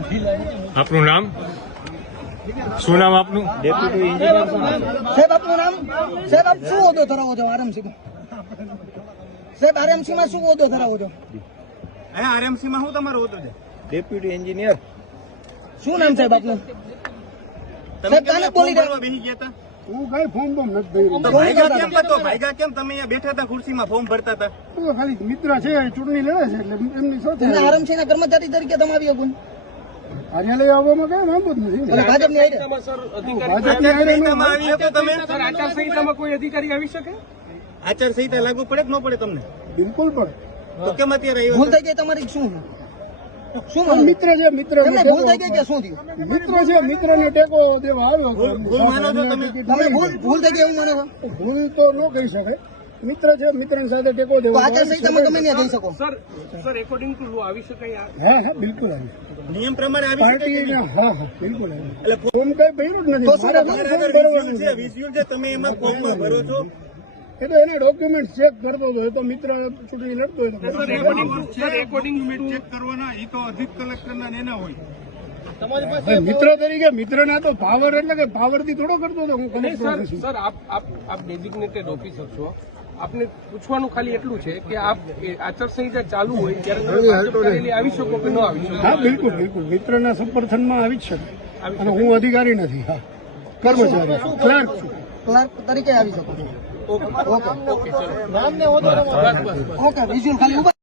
આપનું નામ શું નામ આપનું? ડેપ્યુટી એન્જિનિયર સાહેબ આપનું નામ? સાહેબ આપ શું હોદ્દો ધરાવો છો આરએમસી માં? સાહેબ આરએમસી માં શું હોદ્દો ધરાવો છો? આરએમસી માં શું તમારો હોદ્દો છે? Deputy engineer. શું નામ સાહેબ આપનું? સાહેબ કાને બોલી રહ્યા? બેસી ગયા હતા? હું કઈ ફોર્મ બોમ નથી ભર્યું. તો ભાઈગા કેમ હતો? ભાઈગા કેમ? તમે અહીંયા બેઠા હતા ખુરશીમાં ફોર્મ ભરતા હતા? તો ખાલી મિત્ર છે ચૂંટણી લડે છે એટલે એમની સાથે તમને આરએમસી ના કર્મચારી તરીકે તમે આવી શકો? કાર્યાલય આવવામાં કઈ વાંધો જ નથી. ભાજપની આઈ ભાજપની હારે આચારસંહિતામાં આવી શકો તમે? આચારસંહિતામાં કોઈ અધિકારી આવી શકે? આચારસંહિતા લાગુ પડે કે ન પડે તમને? બિલકુલ પણ તો કેમ અત્યારે આવ્યા? ભૂલ થઈ ગઈ તમારી? શું શું પણ મિત્ર છે મિત્ર તમને ભૂલ થઈ ગઈ કે શું થયું? મિત્ર છે મિત્રને ટેકો દેવા આવ્યો હતો. ભૂલ માનો છો તમે? તમને ભૂલ થઈ ગઈ એવું માનો છો? ભૂલ તો ન કહી શકાય. મિત્ર છે મિત્રની સાથે ટેકો તો દેવા આચારસંહિતામાં તમે ત્યાં જઈ શકો. સર એકોર્ડિંગ ટુ લો આવી શકાય? હા બિલકુલ આવી નિયમ પ્રમાણે આવી શકે કે પાર્ટી નહીં? હા બિલકુલ આવી એટલે ફોર્મ કઈ ભર્યું જ તો નથી. શું મારે તમારા ફોર્મ આગળ ભરવાનું વિઝ્યુઅલ છે, વિઝ્યુઅલ છે, તમે એમાં ફોર્મમાં ભરો છો. એ તો એના ડોક્યુમેન્ટ ચેક કરતો હતો. એ તો મિત્ર ચૂંટણી લડતો હોય તો ચેક કરવાના એ તો અધિક કલેક્ટરના એના હોય. મિત્ર તરીકે મિત્રના તો પાવર એટલે કે પાવર થી થોડો કરતો હતો. હું કલેક્ટર છું. સર આપ ડેઝિગ્નેટેડ ઓફિસર છો, આપને પૂછવાનું ખાલી એટલું છે કે આપ આચારસંહિતા ચાલુ હોય ત્યારે તમે ભાજપ કાર્યાલય આવી શકો કે ન આવી શકો? હા બિલકુલ મિત્રના સમર્થનમાં આવી જ શકે. અને હું અધિકારી નથી. હા કર્મચારી ક્લાર્ક છું. ક્લાર્ક તરીકે આવી શકો છો. ઓકે સર ઓકે વિઝ્યુઅલ ખાલી ઉભા